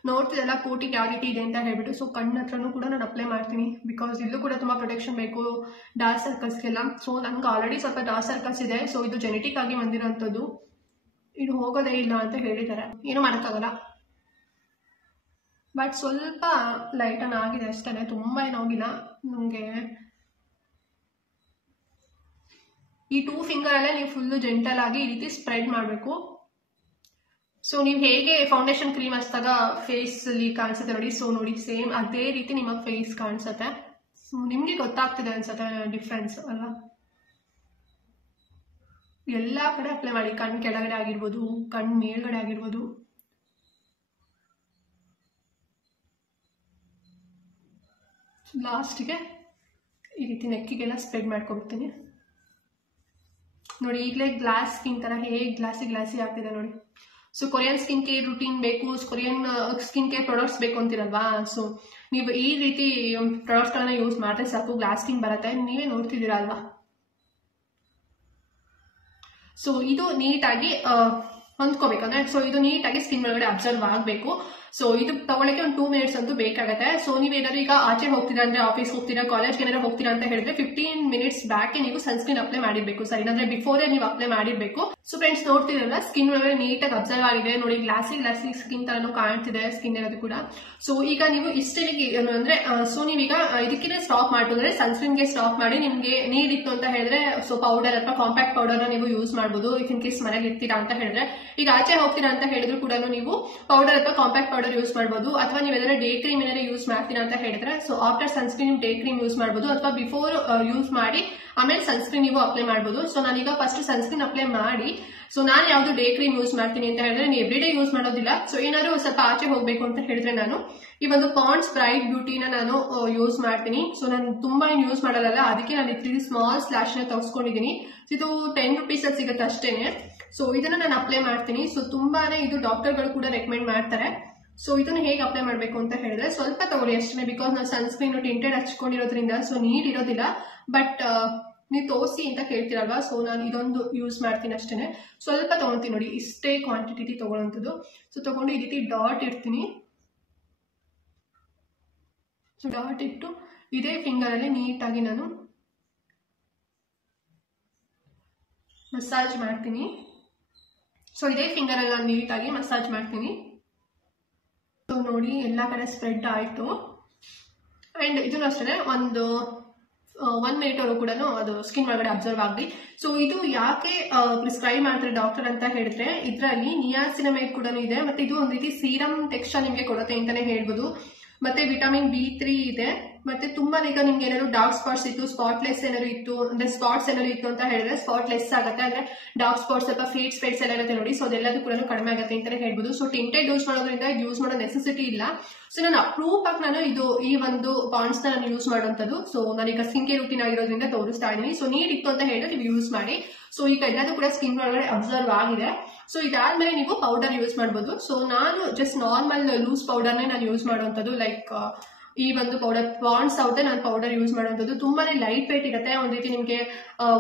ನೋಡ್ತಿದ್ದಲ್ಲ ಕೋಟಿಗೆ ಯಾವ ರೀತಿ ಇದೆ ಅಂತ ಹೇಳ್ಬಿಟ್ಟು. ಸೊ ಕಣ್ಣ ಹತ್ರನೂ ಕೂಡ ನಾನು ಅಪ್ಲೈ ಮಾಡ್ತೀನಿ, ಬಿಕಾಸ್ ಇಲ್ಲೂ ಕೂಡ ತುಂಬಾ ಪ್ರೊಟೆಕ್ಷನ್ ಬೇಕು ಡಾರ್ಕ್ ಸರ್ಕಲ್ಸ್ಗೆಲ್ಲ. ಸೊ ನನ್ಗೆ ಆಲ್ರೆಡಿ ಸ್ವಲ್ಪ ಡಾರ್ಕ್ ಸರ್ಕಲ್ಸ್ ಇದೆ, ಸೊ ಇದು ಜೆನೆಟಿಕ್ ಆಗಿ ಬಂದಿರೋಂಥದ್ದು, ಇದು ಹೋಗೋದೇ ಇಲ್ಲ ಅಂತ ಹೇಳಿದ್ದಾರೆ. ಏನು ಮಾಡೋಕ್ಕಾಗಲ್ಲ, ಬಟ್ ಸ್ವಲ್ಪ ಲೈಟ್ ಅನ್ನ ಆಗಿದೆ ಅಷ್ಟೇ, ತುಂಬಾ ಏನಾಗಿಲ್ಲ ನನಗೆ. ಈ 2 ಫಿಂಗರ್ ಅಲ್ಲೇ ನೀವು ಫುಲ್ ಜೆಂಟಲ್ ಆಗಿ ಈ ರೀತಿ ಸ್ಪ್ರೆಡ್ ಮಾಡಬೇಕು. ಸೊ ನೀವು ಹೇಗೆ ಫೌಂಡೇಶನ್ ಕ್ರೀಮ್ ಹಚ್ಚಿದಾಗ ಫೇಸ್ ಅಲ್ಲಿ ಕಾಣಿಸುತ್ತೆ ನೋಡಿ, ಸೊ ನೋಡಿ ಸೇಮ್ ಅದೇ ರೀತಿ ನಿಮ್ಮ ಫೇಸ್ ಕಾಣಿಸುತ್ತೆ. ಸೊ ನಿಮ್ಗೆ ಗೊತ್ತಾಗ್ತಿದೆ ಅನ್ಸುತ್ತೆ ಡಿಫ್ರೆನ್ಸ್ ಅಲ್ವಾ. ಎಲ್ಲಾ ಕಡೆ ಅಪ್ಲೈ ಮಾಡಿ, ಕಣ್ ಕೆಳಗಡೆ ಆಗಿರ್ಬೋದು, ಕಣ್ ಮೇಲ್ಗಡೆ ಆಗಿರ್ಬೋದು. ಲಾಸ್ಟ್ಗೆ ಈ ರೀತಿ ನೆಕ್ಕಿಗೆಲ್ಲ ಸ್ಪ್ರೆಡ್ ಮಾಡ್ಕೊಬಿಡ್ತೀನಿ ನೋಡಿ. ಈಗಲೇ ಗ್ಲಾಸ್ ಸ್ಕಿನ್ ತರ ಹೇಗೆ ಗ್ಲಾಸಿ ಆಗ್ತಿದೆ ನೋಡಿ. So Korean skin care routine ಬೇಕು, ಕೊರಿಯನ್ ಸ್ಕಿನ್ ಕೇರ್ ಪ್ರಾಡಕ್ಟ್ಸ್ ಬೇಕು ಅಂತಿರಲ್ವಾ. ಸೊ ನೀವು ಈ ರೀತಿ ಪ್ರಾಡಕ್ಟ್ಸ್ ಗಳನ್ನ ಯೂಸ್ ಮಾಡಿದ್ರೆ ಸಾಕು, ಗ್ಲಾಸ್ ಸ್ಕಿನ್ ಬರುತ್ತೆ, ನೀವೇ ನೋಡ್ತಿದ್ದೀರಾ ಅಲ್ವಾ. ಸೊ ಇದು ನೀಟಾಗಿ ಹೊಂದ್ಕೋಬೇಕಂದ್ರೆ, ಸೊ ಇದು ನೀಟಾಗಿ ಸ್ಕಿನ್ ಒಳಗಡೆ ಅಬ್ಸರ್ವ್ ಆಗಬೇಕು. ಸೊ ಇದು ತಗೊಳ್ಳಕ್ಕೆ ಒಂದು 2 ಮಿನಿಟ್ಸ್ ಅಂತೂ ಬೇಕಾಗುತ್ತೆ. ಸೊ ನೀವೇನಾದ್ರು ಈಗ ಆಚೆ ಹೋಗ್ತೀರಾ ಅಂದ್ರೆ, ಆಫೀಸ್ ಹೋಗ್ತೀರಾ, ಕಾಲೇಜ್ಗೆ ಏನಾದ್ರು ಹೋಗ್ತೀರಾ ಅಂತ ಹೇಳಿದ್ರೆ 15 ಮಿನಿಟ್ಸ್ ಬ್ಯಾಕೆ ನೀವು ಸನ್ಸ್ಕ್ರೀನ್ ಅಪ್ಲೈ ಮಾಡಿರ್ಬೇಕು ಸರ್, ಇಲ್ಲಾಂದ್ರೆ ಬಿಫೋರ್ ನೀವು ಅಪ್ಲೈ ಮಾಡಿರ್ಬೇಕು. ಸೊ ಫ್ರೆಂಡ್ಸ್ ನೋಡ್ತಿರಲ್ಲ ಸ್ಕಿನ್ ಒಳಗಡೆ ನೀಟಾಗಿ ಅಬ್ಸರ್ವ್ ಆಗಿದೆ ನೋಡಿ, ಗ್ಲಾಸಿ ಸ್ಕಿನ್ ತರನು ಕಾಣ್ತಿದೆ ಸ್ಕಿನ್ ಅನ್ನೋದು ಕೂಡ. ಸೊ ಈಗ ನೀವು ಇಷ್ಟೇನಿಗೆ ಅಂದ್ರೆ ಸೊ ನೀವೀಗ ಇದಕ್ಕೆ ಸ್ಟಾಪ್ ಮಾಡಿದ್ರೆ ಸನ್ಸ್ಕ್ರೀನ್ಗೆ ಸ್ಟಾಪ್ ಮಾಡಿ, ನಿಮ್ಗೆ ನೀಡ್ ಇತ್ತು ಅಂತ ಹೇಳಿದ್ರೆ ಸೊ ಪೌಡರ್ ಅಥವಾ ಕಾಂಪ್ಯಾಕ್ಟ್ ಪೌಡರ್ ನೀವು ಯೂಸ್ ಮಾಡಬಹುದು. ಇಫ್ ಇನ್ ಕೇಸ್ ಮನೆಗೆ ಇರ್ತೀರಾ ಅಂತ ಹೇಳಿದ್ರೆ, ಈಗ ಆಚೆ ಹೋಗ್ತೀರಾ ಅಂತ ಹೇಳಿದ್ರು ಕೂಡ ನೀವು ಪೌಡರ್ ಅಥವಾ ಕಾಂಪ್ಯಾಕ್ಟ್ ಪೌಡರ್ ಯೂಸ್ ಮಾಡಬಹುದು. ಅಥವಾ ನೀವು ಏನಾದ್ರು ಡೇ ಕ್ರೀಮ್ ಏನಾದ್ರು ಯೂಸ್ ಮಾಡ್ತೀರಾ ಅಂತ ಹೇಳಿದ್ರೆ, so after sunscreen day cream use ಮಾಡಬಹುದು, ಅಥವಾ ಬಿಫೋರ್ ಯೂಸ್ ಮಾಡಿ ಆಮೇಲೆ ಸನ್ಸ್ಕ್ರೀನ್ ನೀವು ಅಪ್ಲೈ ಮಾಡಬಹುದು. ಸೊ ನಾನೀಗ ಫಸ್ಟ್ ಸನ್ಸ್ಕ್ರೀನ್ ಅಪ್ಲೈ ಮಾಡಿ, ಸೊ ನಾನು ಯಾವ್ದು ಡೇ ಕ್ರೀಮ್ ಯೂಸ್ ಮಾಡ್ತೀನಿ ಅಂತ ಹೇಳಿದ್ರೆ, ನೀವು ಎವ್ರಿ ಡೇ ಯೂಸ್ ಮಾಡೋದಿಲ್ಲ. ಸೊ ಏನಾದ್ರು ಸ್ವಲ್ಪ ಆಚೆ ಹೋಗ್ಬೇಕು ಅಂತ ಹೇಳಿದ್ರೆ ನಾನು ಈ ಒಂದು ಪಾಂಡ್ಸ್ ಬ್ರೈಟ್ ಬ್ಯೂಟಿನ ನಾನು ಯೂಸ್ ಮಾಡ್ತೀನಿ. ಸೊ ನಾನು ತುಂಬಾ ಯೂಸ್ ಮಾಡಲ್ಲ, ಅದಕ್ಕೆ ನಾನು ಈ ಸ್ಮಾಲ್ ಸ್ಲಾಶ್ ನ ತಗ್ಸ್ಕೊಂಡಿದ್ದೀನಿ. ಇದು 10 rupees ಅಲ್ಲಿ ಸಿಗುತ್ತೆ ಅಷ್ಟೇನೆ. ಸೊ ಇದನ್ನ ನಾನು ಅಪ್ಲೈ ಮಾಡ್ತೀನಿ. ಸೊ ತುಂಬಾನೇ ಇದು ಡಾಕ್ಟರ್ಗಳು ಕೂಡ ರೆಕಮೆಂಡ್ ಮಾಡ್ತಾರೆ. ಸೊ ಇದನ್ನ ಹೇಗೆ ಅಪ್ಲೈ ಮಾಡಬೇಕು ಅಂತ ಹೇಳಿದ್ರೆ, ಸ್ವಲ್ಪ ತಗೊಳ್ಳಿ ಅಷ್ಟೇ, ಬಿಕಾಸ್ ನಾವು ಸನ್ಸ್ಕ್ರೀನ್ ಟಿಂಟೆಡ್ ಹಚ್ಕೊಂಡಿರೋದ್ರಿಂದ ಸೊ ನೀಡ್ ಇರೋದಿಲ್ಲ. ಬಟ್ ನೀವು ತೋರಿಸಿ ಅಂತ ಕೇಳ್ತೀರಲ್ವಾ, ಸೊ ನಾನು ಇದೊಂದು ಯೂಸ್ ಮಾಡ್ತೀನಿ ಅಷ್ಟೇನೆ. ಸ್ವಲ್ಪ ತಗೊಳ್ತೀನಿ ನೋಡಿ, ಇಷ್ಟೇ ಕ್ವಾಂಟಿಟಿ ತಗೊಳ್ಳೋಂಥದ್ದು. ಸೊ ತಗೊಂಡು ಈ ರೀತಿ ಡಾಟ್ ಇಡ್ತೀನಿ. ಸೊ ಡಾಟ್ ಇಟ್ಟು ಇದೇ ಫಿಂಗರ್ ಅಲ್ಲಿ ನೀಟಾಗಿ ನಾನು ಮಸಾಜ್ ಮಾಡ್ತೀನಿ. ಸೊ ಇದೇ ಫಿಂಗರ್ ಅಲ್ಲಿ ನಾನು ನೀಟಾಗಿ ಮಸಾಜ್ ಮಾಡ್ತೀನಿ. ಸೊ ನೋಡಿ ಎಲ್ಲಾ ಕಡೆ ಸ್ಪ್ರೆಡ್ ಆಯ್ತು. ಅಂಡ್ ಇದನ್ನು ಅಷ್ಟೇ ಒಂದು 1 minute ವರೆಗೂ ಕೂಡ ಅದು ಸ್ಕಿನ್ ಒಳಗಡೆ ಅಬ್ಸರ್ವ್ ಆಗಲಿ. ಸೊ ಇದು ಯಾಕೆ ಪ್ರಿಸ್ಕ್ರೈಬ್ ಮಾಡ್ತಾರೆ ಡಾಕ್ಟರ್ ಅಂತ ಹೇಳಿದ್ರೆ, ಇದರಲ್ಲಿ ನಿಯಾಸಿನಮೇಡ್ ಕೂಡ ಇದೆ, ಮತ್ತೆ ಇದು ಒಂದು ರೀತಿ ಸೀರಮ್ ಟೆಕ್ಸ್ಚರ್ ನಿಮ್ಗೆ ಕೊಡುತ್ತೆ ಅಂತಾನೆ ಹೇಳ್ಬೋದು. ಮತ್ತೆ ವಿಟಮಿನ್ B3 ಇದೆ. ಮತ್ತೆ ತುಂಬಾ ಈಗ ನಿಮ್ಗೆ ಏನಾದ್ರು ಡಾರ್ಕ್ ಸ್ಪಾಟ್ಸ್ ಇತ್ತು, ಸ್ಪಾಟ್ಲೆಸ್ ಏನಾದ್ರು ಇತ್ತು ಅಂದ್ರೆ ಸ್ಪಾಟ್ಸ್ ಏನಾದ್ರು ಇತ್ತು ಅಂತ ಹೇಳಿದ್ರೆ ಸ್ಪಾಟ್ಲೆಸ್ ಆಗುತ್ತೆ. ಅಂದ್ರೆ ಡಾರ್ಕ್ ಸ್ಪಾಟ್ಸ್ ಸ್ವಲ್ಪ ಫೀಡ್ ಸ್ಪೇಟ್ಸ್ ಎಲ್ಲ ಇರುತ್ತೆ ನೋಡಿ, ಸೊ ಅದೆಲ್ಲದೂ ಕೂಡ ಕಡಿಮೆ ಆಗುತ್ತೆ ಅಂತಾನೆ ಹೇಳ್ಬೋದು. ಸೊ ಟಿಂಟೆಡ್ ಯೂಸ್ ಮಾಡೋದ್ರಿಂದ ಯೂಸ್ ಮಾಡೋ ನೆಸೆಸಿಟಿ ಇಲ್ಲ. ಸೊ ನಾನು ಅಪ್ರೂವ್ ಆಗಿ ನಾನು ಈ ಒಂದು ಪಾಂಡ್ಸ್ ನಾನು ಯೂಸ್ ಮಾಡುವಂತದ್ದು. ಸೊ ನಾನೀಗ ಸ್ಕಿನ್ ಕೇರ್ ರೂಟೀನ್ ಆಗಿರೋದ್ರಿಂದ ತೋರಿಸ್ತಾ ಇದ್ದೀನಿ. ಸೊ ನೀಡ್ ಇತ್ತು ಅಂತ ಹೇಳಿದ್ರೆ ನೀವು ಯೂಸ್ ಮಾಡಿ. ಸೊ ಈಗ ಎಲ್ಲದೂ ಕೂಡ ಸ್ಕಿನ್ ಒಳಗಡೆ ಅಬ್ಸರ್ವ್ ಆಗಿದೆ. ಸೊ ಇದಾದ್ಮೇಲೆ ನೀವು ಪೌಡರ್ ಯೂಸ್ ಮಾಡಬಹುದು. ಸೊ ನಾನು ಜಸ್ಟ್ ನಾರ್ಮಲ್ ಲೂಸ್ ಪೌಡರ್ನೇ ನಾನು ಯೂಸ್ ಮಾಡುವಂತದ್ದು. ಲೈಕ್ ಈ ಒಂದು ಪೌಡರ್ ಪಾಂಡ್ಸ್ ಅವ್ರದ್ದೇ ನಾನು ಪೌಡರ್ ಯೂಸ್ ಮಾಡುವಂತದ್ದು. ತುಂಬಾನೇ ಲೈಟ್ ವೇಟ್ ಇರುತ್ತೆ, ಒಂದ್ ರೀತಿ ನಿಮ್ಗೆ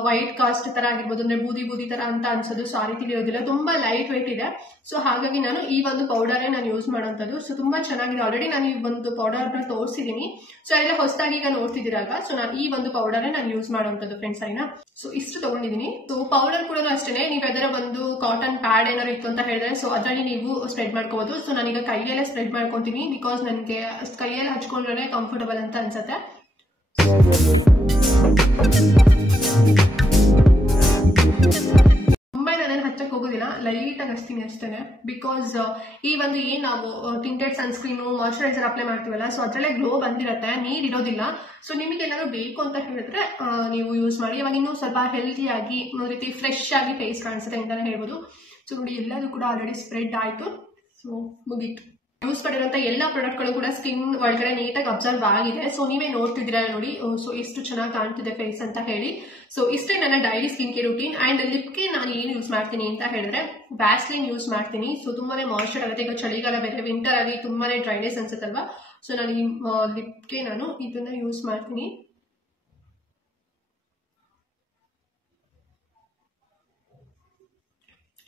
ವೈಟ್ ಕಾಸ್ಟ್ ತರ ಆಗಿರ್ಬೋದು, ಅಂದ್ರೆ ಬೂದಿ ತರ ಅಂತ ಅನ್ಸೋದು. ಸೊ ಆ ರೀತಿ ಇರೋದಿಲ್ಲ, ತುಂಬಾ ಲೈಟ್ ವೇಟ್ ಇದೆ. ಸೊ ಹಾಗಾಗಿ ನಾನು ಈ ಒಂದು ಪೌಡರ್ ನಾನು ಯೂಸ್ ಮಾಡುವಂತದ್ದು. ಸೊ ತುಂಬಾ ಚೆನ್ನಾಗಿದೆ. ಆಲ್ರೆಡಿ ನಾನು ಈ ಒಂದು ಪೌಡರ್ ನ ತೋರಿಸಿದೀನಿ. ಸೊ ಎಲ್ಲ ಹೊಸದಾಗಿ ಈಗ ನೋಡ್ತಿದ್ದೀರಲ್ವಾ, ಸೊ ನಾನು ಈ ಒಂದು ಪೌಡರ್ ನಾನು ಯೂಸ್ ಮಾಡುವಂತದ್ದು ಫ್ರೆಂಡ್ಸ್ ಆಯ್ನಾ. ಸೊ ಇಷ್ಟು ತಗೊಂಡಿದ್ದೀನಿ. ಸೊ ಪೌಡರ್ ಕೂಡ ಅಷ್ಟೇ, ನೀವು ಅದರ ಒಂದು ಕಾಟನ್ ಪ್ಯಾಡ್ ಏನಾದ್ರು ಇತ್ತು ಅಂತ ಹೇಳಿದ್ರೆ ಸೊ ಅದರಲ್ಲಿ ನೀವು ಸ್ಪ್ರೆಡ್ ಮಾಡ್ಕೋಬಹುದು. ಸೊ ನಾನೀಗ ಕೈಯಲ್ಲೇ ಸ್ಪ್ರೆಡ್ ಮಾಡ್ಕೊಂತೀನಿ, ಬಿಕಾಸ್ ನನಗೆ ಕೈಯಲ್ಲಿ ಹಚ್ಕೊಂಡ್ರೆ ಕಂಫರ್ಟಬಲ್ ಅಂತ ಅನ್ಸುತ್ತೆ. ತುಂಬಾ ನಾನೇನು ಹಚ್ಚಕ್ ಹೋಗೋದಿಲ್ಲ, ಲೈಟ್ ಆಗಿ ಹಚ್ತೀನಿ ಅಷ್ಟೇನೆ. ಬಿಕಾಸ್ ಈ ಒಂದು ಏನ್ ನಾವು ಟಿಂಟೆಡ್ ಸನ್ಸ್ಕ್ರೀನ್ ಮಾಯಿಶ್ಚರೈಸರ್ ಅಪ್ಲೈ ಮಾಡ್ತೀವಲ್ಲ, ಸೊ ಅದ್ರಲ್ಲೇ ಗ್ಲೋ ಬಂದಿರುತ್ತೆ, ನೀರ್ ಇರೋದಿಲ್ಲ. ಸೊ ನಿಮಗೆ ಏನಾದ್ರು ಬೇಕು ಅಂತ ಹೇಳಿದ್ರೆ ನೀವು ಯೂಸ್ ಮಾಡಿ. ಇವಾಗ ಇನ್ನೂ ಸ್ವಲ್ಪ ಹೆಲ್ತಿ ಆಗಿ ಒಂದು ರೀತಿ ಫ್ರೆಶ್ ಆಗಿ ಫೇಸ್ ಕಾಣಿಸುತ್ತೆ ಅಂತಾನೆ ಹೇಳ್ಬೋದು. ಸೊ ನೋಡಿ ಎಲ್ಲದೂ ಕೂಡ ಆಲ್ರೆಡಿ ಸ್ಪ್ರೆಡ್ ಆಯ್ತು. ಸೊ ಮುಗೀತು. ಯೂಸ್ ಮಾಡಿರುವಂತ ಎಲ್ಲಾ ಪ್ರಾಡಕ್ಟ್ ಗಳು ಕೂಡ ಸ್ಕಿನ್ ಒಳಗಡೆ ನೀಟಾಗಿ ಅಬ್ಸರ್ವ್ ಆಗಿದೆ. ಸೊ ನೀವೇ ನೋಡ್ತಿದ್ದೀರಾ ನೋಡಿ, ಸೊ ಎಷ್ಟು ಚೆನ್ನಾಗಿ ಕಾಣ್ತಿದೆ ಫೇಸ್ ಅಂತ ಹೇಳಿ. ಸೊ ಇಷ್ಟೇ ನನ್ನ daily skin care routine. And ಲಿಪ್ಗೆ ನಾನು ಏನು ಯೂಸ್ ಮಾಡ್ತೀನಿ ಅಂತ ಹೇಳಿದ್ರೆ ವ್ಯಾಸ್ಲಿನ್ ಯೂಸ್ ಮಾಡ್ತೀನಿ. ಸೊ ತುಂಬಾನೇ ಮಾಯಿಶ್ಚರ್ ಆಗುತ್ತೆ. ಈಗ ಚಳಿಗಾಲ ಬೇರೆ, ವಿಂಟರ್ ಅಲ್ಲಿ ತುಂಬಾನೇ ಡ್ರೈನೆಸ್ ಅನ್ಸುತ್ತಲ್ವಾ. ಸೊ ನಾನು ಈ ಲಿಪ್ಗೆ ನಾನು ಇದನ್ನ ಯೂಸ್ ಮಾಡ್ತೀನಿ.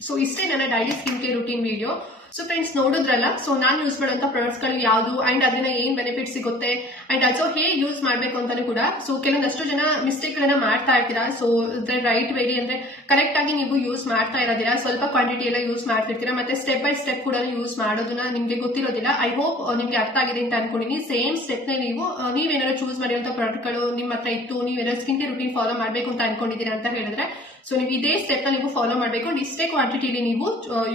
ಸೊ ಇಷ್ಟೇ ನನ್ನ daily skin care routine video. So friends ನೋಡಿದ್ರಲ್ಲ, ಸೊ ನಾನು ಯೂಸ್ ಮಾಡುವಂತ ಪ್ರಾಡಕ್ಟ್ಸ್ ಗಳು ಯಾವುದು ಅಂಡ್ ಅದನ್ನ ಏನ್ ಬೆನಿಫಿಟ್ ಸಿಗುತ್ತೆ ಅಂಡ್ ಆಲ್ಸೋ ಹೇಗೆ ಯೂಸ್ ಮಾಡ್ಬೇಕು ಅಂತಾನು ಕೂಡ. ಸೊ ಕೆಲವೊಂದಷ್ಟು ಜನ ಮಿಸ್ಟೇಕ್ ಗಳನ್ನ ಮಾಡ್ತಾ ಇರ್ತೀರಾ. ಸೊ ರೈಟ್ ವೇಲಿ ಅಂದ್ರೆ ಕರೆಕ್ಟ್ ಆಗಿ ನೀವು ಯೂಸ್ ಮಾಡ್ತಾ ಇರೋದಿಲ್ಲ, ಸ್ವಲ್ಪ ಕ್ವಾಂಟಿಟಿ ಎಲ್ಲ ಯೂಸ್ ಮಾಡ್ತಿರ್ತೀರಾ, ಮತ್ತೆ ಸ್ಟೆಪ್ ಬೈ ಸ್ಟೆಪ್ ಕೂಡ ಯೂಸ್ ಮಾಡೋದನ್ನ ನಿಮ್ಗೆ ಗೊತ್ತಿರೋದಿಲ್ಲ. ಐ ಹೋಪ್ ನಿಮ್ಗೆ ಅರ್ಥ ಆಗಿದೆ ಅಂತ ಅನ್ಕೊಂಡಿನಿ. ಸೇಮ್ ಸ್ಟೆಪ್ ನ ನೀವೇನಾದ್ರು ಚೂಸ್ ಮಾಡಿರುವಂತ ಪ್ರಾಡಕ್ಟ್ ಗಳು ನಿಮ್ಮ ಹತ್ರ ಇತ್ತು, ನೀವೇನಾದ್ರು ಸ್ಕಿನ್ ಕೇರ್ ರೂಟೀನ್ ಫಾಲೋ ಮಾಡ್ಬೇಕು ಅಂತ ಅನ್ಕೊಂಡಿದ್ದೀರಾ ಅಂತ ಹೇಳಿದ್ರೆ, ಸೊ ನೀವು ಇದೇ ಸ್ಟೆಪ್ ನ ನೀವು ಫಾಲೋ ಮಾಡಬೇಕು, ಇಷ್ಟೇ ಕ್ವಾಂಟಿಟಿಲಿ ನೀವು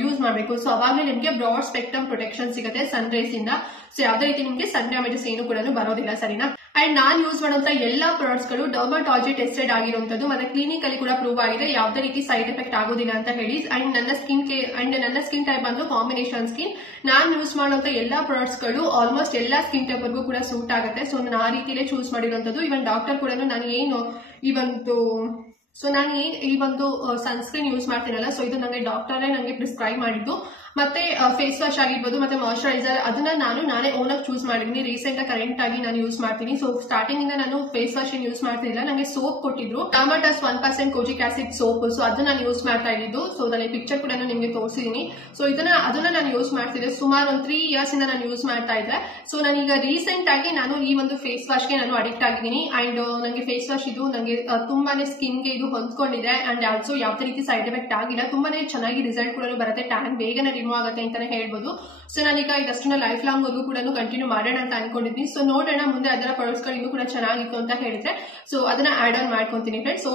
ಯೂಸ್ ಮಾಡಬೇಕು. ಸೊ ಅವಾಗಲೇ ನಿಮಗೆ ಬ್ರಾಡ್ ಸ್ಪೆಕ್ಟ್ರಮ್ ಪ್ರೊಟೆಕ್ಷನ್ ಸಿಗುತ್ತೆ ಸನ್ ರೇಸ್ ಇಂದ. ಸೊ ಯಾವುದೇ ರೀತಿ ನಿಮಗೆ ಸನ್ ಡ್ಯಾಮೇಜಸ್ ಏನು ಕೂಡ ಬರೋದಿಲ್ಲ, ಸರಿನಾ. ಅಂಡ್ ನಾನ್ ಯೂಸ್ ಮಾಡುವಂತ ಎಲ್ಲಾ ಪ್ರಾಡಕ್ಟ್ಸ್ ಗಳು ಡರ್ಮಾಟಾಲಜಿ ಟೆಸ್ಟೆಡ್ ಆಗಿರುವಂತದ್ದು, ಮತ್ತೆ ಕ್ಲಿನಿಕಲಿ ಕೂಡ ಪ್ರೂವ್ ಆಗಿದೆ, ಯಾವುದೇ ರೀತಿ ಸೈಡ್ ಎಫೆಕ್ಟ್ ಆಗೋದಿಲ್ಲ ಅಂತ ಹೇಳಿ. ಅಂಡ್ ನನ್ನ ಸ್ಕಿನ್ ಟೈಪ್ ಬಂದು ಕಾಂಬಿನೇಷನ್ ಸ್ಕಿನ್. ನಾನ್ ಯೂಸ್ ಮಾಡುವಂತ ಎಲ್ಲಾ ಪ್ರಾಡಕ್ಟ್ಸ್ ಗಳು ಆಲ್ಮೋಸ್ಟ್ ಎಲ್ಲಾ ಸ್ಕಿನ್ ಟೈಪ್ ವರ್ಗೂ ಕೂಡ ಸೂಟ್ ಆಗುತ್ತೆ. ಸೊ ನಾನು ಆ ರೀತಿಯಲ್ಲೇ ಚೂಸ್ ಮಾಡಿರುವಂತದ್ದು. ಇವನ್ ಡಾಕ್ಟರ್ ಕೂಡ ನಾನು ಏನು ಈ ಒಂದು ಸನ್ಸ್ಕ್ರೀನ್ ಯೂಸ್ ಮಾಡ್ತೀನಲ್ಲ, ಸೊ ಇದು ನನಗೆ ಡಾಕ್ಟರೇ ನನಗೆ ಪ್ರಿಸ್ಕ್ರೈಬ್ ಮಾಡಿದ್ದು. ಮತ್ತೆ ಫೇಸ್ ವಾಶ್ ಆಗಿರ್ಬೋದು, ಮತ್ತೆ ಮಾಯಶ್ಚರೈಸರ್, ಅದನ್ನ ನಾನೇ ಓನ್ ಆಗಿ ಚೂಸ್ ಮಾಡಿದೀನಿ. ರೀಸೆಂಟ್ ಆಗಿ ಕರೆಂಟ್ ಆಗಿ ನಾನು ಯೂಸ್ ಮಾಡ್ತೀನಿ. ಸೊ ಸ್ಟಾರ್ಟಿಂಗ್ ಇಂದ ನಾನು ಫೇಸ್ ವಾಶ್ ಏನ್ ಯೂಸ್ ಮಾಡ್ತಿಲ್ಲ, ನನಗೆ ಸೋಪ್ ಕೊಟ್ಟಿದ್ರು, ಡರ್ಮಾಟಸ್ 1% ಕೋಜಿಕ್ ಆಸಿಡ್ ಸೋಪ್. ಸೊ ಅದನ್ನ ನಾನು ಯೂಸ್ ಮಾಡ್ತಾ ಇದ್ದು. ಸೊ ಅದನ್ನ ಪಿಕ್ಚರ್ ಕೂಡ ನಿಮ್ಗೆ ತೋರಿಸಿದೀನಿ. ಸೊ ಅದನ್ನ ನಾನು ಯೂಸ್ ಮಾಡ್ತಿದ್ದೆ ಸುಮಾರು ಒಂದು 3 years ಇಂದ ನಾನು ಯೂಸ್ ಮಾಡ್ತಾ ಇದ್ದೆ. ಸೊ ನಾನೀಗ ರೀಸೆಂಟ್ ಆಗಿ ನಾನು ಈ ಒಂದು ಫೇಸ್ ವಾಶ್ ಗೆ ನಾನು ಅಡಿಕ್ಟ್ ಆಗಿದ್ದೀನಿ. ಅಂಡ್ ನನಗೆ ಫೇಸ್ ವಾಶ್ ಇದು ನನಗೆ ತುಂಬಾನೇ ಸ್ಕಿನ್ ಗೆ ಇದು ಹೊಂದ್ಕೊಂಡಿದೆ. ಅಂಡ್ ಆಲ್ಸೋ ಯಾವುದೇ ರೀತಿ ಸೈಡ್ ಎಫೆಕ್ಟ್ ಆಗಿಲ್ಲ, ತುಂಬಾನೇ ಚೆನ್ನಾಗಿ ರಿಸಲ್ಟ್ ಕೂಡ ಬರುತ್ತೆ, ಟ್ಯಾನ್ ಬೇಗನೆ ರಿಮೂವ್ ಆಗುತ್ತೆ ಅಂತಾನೆ ಹೇಳ್ಬೋದು. ಸೊ ನಾನೀಗ ಇದಷ್ಟನ್ನ ಲೈಫ್ ಲಾಂಗ್ ವರ್ಗೂ ಕೂಡ ಕಂಟಿನ್ಯೂ ಮಾಡೋಣ ಅಂತ ಅನ್ಕೊಂಡಿದ್ದೀನಿ. ಸೊ ನೋಡೋಣ ಮುಂದೆ ಅದರ ಪ್ರಾಡಕ್ಟ್ಸ್ ಗಳು ಇನ್ನೂ ಕೂಡ ಚೆನ್ನಾಗಿತ್ತು ಅಂತ ಹೇಳಿದ್ರೆ ಸೊ ಅದನ್ನ ಆಡ್ ಆನ್ ಮಾಡ್ಕೊಂತೀನಿ ಫ್ರೆಂಡ್ಸ್. ಸೊ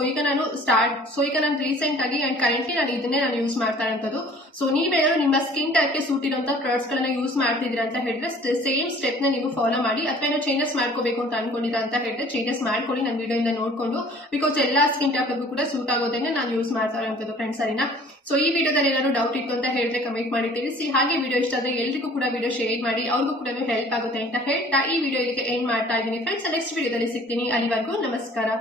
ಈಗ ನಾನು ರೀಸೆಂಟ್ ಆಗಿ ಅಂಡ್ ಕರೆಂಟ್ಲಿ ನಾನು ಇದನ್ನೇ ನಾನು ಯೂಸ್ ಮಾಡ್ತಾ ಇರೋದು. ಸೊ ನೀವೇನಾದ್ರು ನಿಮ್ಮ ಸ್ಕಿನ್ ಟೈಪ್ ಗೆ ಸೂಟ್ ಇರುವಂತಹ ಪ್ರಾಡಕ್ಟ್ಸ್ ಗಳನ್ನ ಯೂಸ್ ಮಾಡ್ತಿದ್ದೀರಾ ಅಂತ ಹೇಳಿದ್ರೆ ಸೇಮ್ ಸ್ಟೆಪ್ ನ ನೀವು ಫಾಲೋ ಮಾಡಿ, ಅಥವಾ ಏನೋ ಚೇಂಜಸ್ ಮಾಡ್ಕೋಬೇಕು ಅಂತ ಅನ್ಕೊಂಡಿದ್ದೀರಾ ಅಂತ ಹೇಳಿದ್ರೆ ಚೇಂಜಸ್ ಮಾಡ್ಕೊಳ್ಳಿ ನನ್ನ ವಿಡಿಯೋ ಇಂದ ನೋಡ್ಕೊಂಡು. ಬಿಕಾಸ್ ಎಲ್ಲಾ ಸ್ಕಿನ್ ಟೈಪ್ ಕೂಡ ಸೂಟ್ ಆಗೋದನ್ನೇ ನಾನು ಯೂಸ್ ಮಾಡ್ತಾ ಇರೋದು ಫ್ರೆಂಡ್ಸ್, ಸರಿನಾ. ಸೊ ಈ ವಿಡಿಯೋದಲ್ಲಿ ಏನಾದ್ರು ಡೌಟ್ ಇತ್ತು ಅಂತ ಹೇಳಿದ್ರೆ ಕಮೆಂಟ್ ಮಾಡಿ ತಿಳಿಸಿ. ಹಾಗೆ ವಿಡಿಯೋ ಇಷ್ಟ ಆದ್ರೆ ಎಲ್ರಿಗೂ ಕೂಡ ವಿಡಿಯೋ ಶೇರ್ ಮಾಡಿ, ಅವ್ರಿಗೂ ಕೂಡ ಹೆಲ್ಪ್ ಆಗುತ್ತೆ ಅಂತ ಹೇಳ್ತಾ ಈ ವಿಡಿಯೋ ಇದಕ್ಕೆ ಎಂಡ್ ಮಾಡ್ತಾ ಇದ್ದೀನಿ ಫ್ರೆಂಡ್ಸ್. ನೆಕ್ಸ್ಟ್ ವಿಡಿಯೋದಲ್ಲಿ ಸಿಗ್ತೀನಿ. ಅಲ್ಲಿವರೆಗೂ ನಮಸ್ಕಾರ.